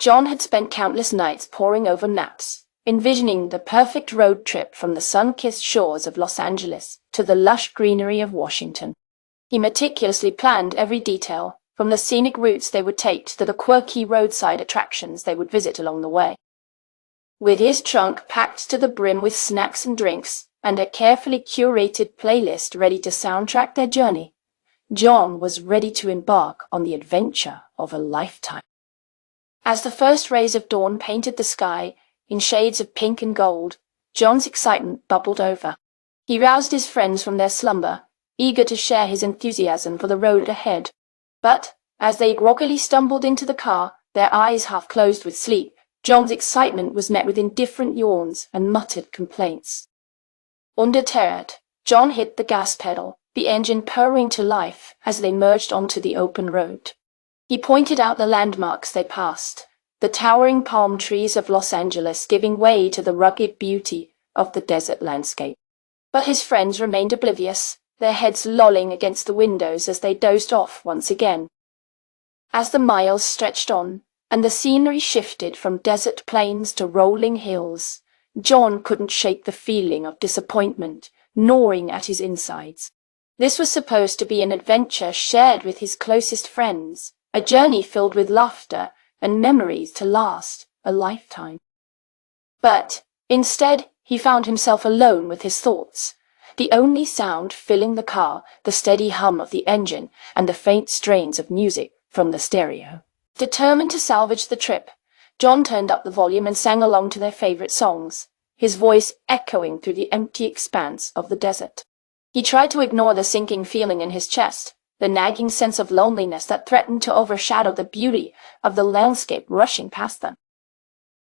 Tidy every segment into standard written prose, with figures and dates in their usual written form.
John had spent countless nights poring over maps, envisioning the perfect road trip from the sun-kissed shores of Los Angeles to the lush greenery of Washington. He meticulously planned every detail, from the scenic routes they would take to the quirky roadside attractions they would visit along the way. With his trunk packed to the brim with snacks and drinks, and a carefully curated playlist ready to soundtrack their journey, John was ready to embark on the adventure of a lifetime. As the first rays of dawn painted the sky in shades of pink and gold, John's excitement bubbled over. He roused his friends from their slumber, eager to share his enthusiasm for the road ahead. But, as they groggily stumbled into the car, their eyes half closed with sleep, John's excitement was met with indifferent yawns and muttered complaints. Undeterred, John hit the gas pedal, the engine purring to life as they merged onto the open road. He pointed out the landmarks they passed, the towering palm trees of Los Angeles giving way to the rugged beauty of the desert landscape. But his friends remained oblivious, their heads lolling against the windows as they dozed off once again. As the miles stretched on, and the scenery shifted from desert plains to rolling hills, John couldn't shake the feeling of disappointment gnawing at his insides. This was supposed to be an adventure shared with his closest friends, a journey filled with laughter and memories to last a lifetime. But, instead, he found himself alone with his thoughts, the only sound filling the car, the steady hum of the engine and the faint strains of music from the stereo. Determined to salvage the trip, John turned up the volume and sang along to their favorite songs, his voice echoing through the empty expanse of the desert. He tried to ignore the sinking feeling in his chest, the nagging sense of loneliness that threatened to overshadow the beauty of the landscape rushing past them.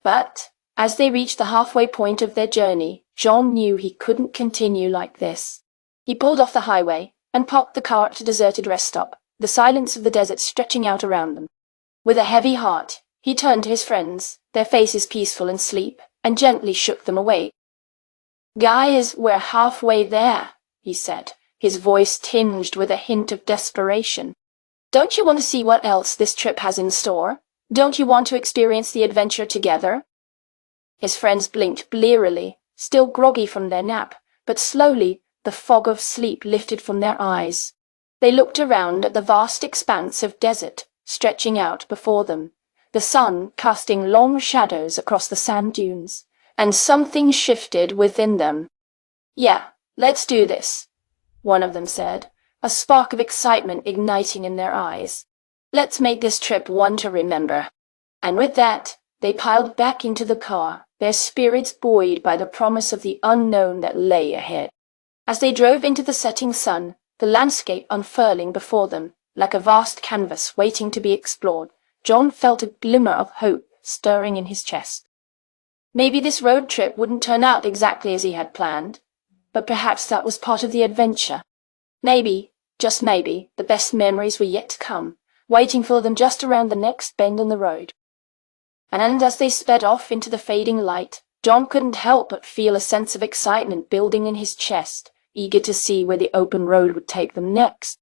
But, as they reached the halfway point of their journey, John knew he couldn't continue like this. He pulled off the highway and parked the car at a deserted rest stop, the silence of the desert stretching out around them. With a heavy heart, he turned to his friends, their faces peaceful in sleep, and gently shook them awake. "Guys, we're halfway there," he said, his voice tinged with a hint of desperation. "Don't you want to see what else this trip has in store? Don't you want to experience the adventure together?" His friends blinked blearily, still groggy from their nap, but slowly the fog of sleep lifted from their eyes. They looked around at the vast expanse of desert stretching out before them, the sun casting long shadows across the sand dunes, and something shifted within them. "Yeah, let's do this," one of them said, a spark of excitement igniting in their eyes. "Let's make this trip one to remember." And with that, they piled back into the car, their spirits buoyed by the promise of the unknown that lay ahead. As they drove into the setting sun, the landscape unfurling before them, like a vast canvas waiting to be explored, John felt a glimmer of hope stirring in his chest. Maybe this road trip wouldn't turn out exactly as he had planned, but perhaps that was part of the adventure. Maybe, just maybe, the best memories were yet to come, waiting for them just around the next bend in the road. And as they sped off into the fading light, John couldn't help but feel a sense of excitement building in his chest, eager to see where the open road would take them next.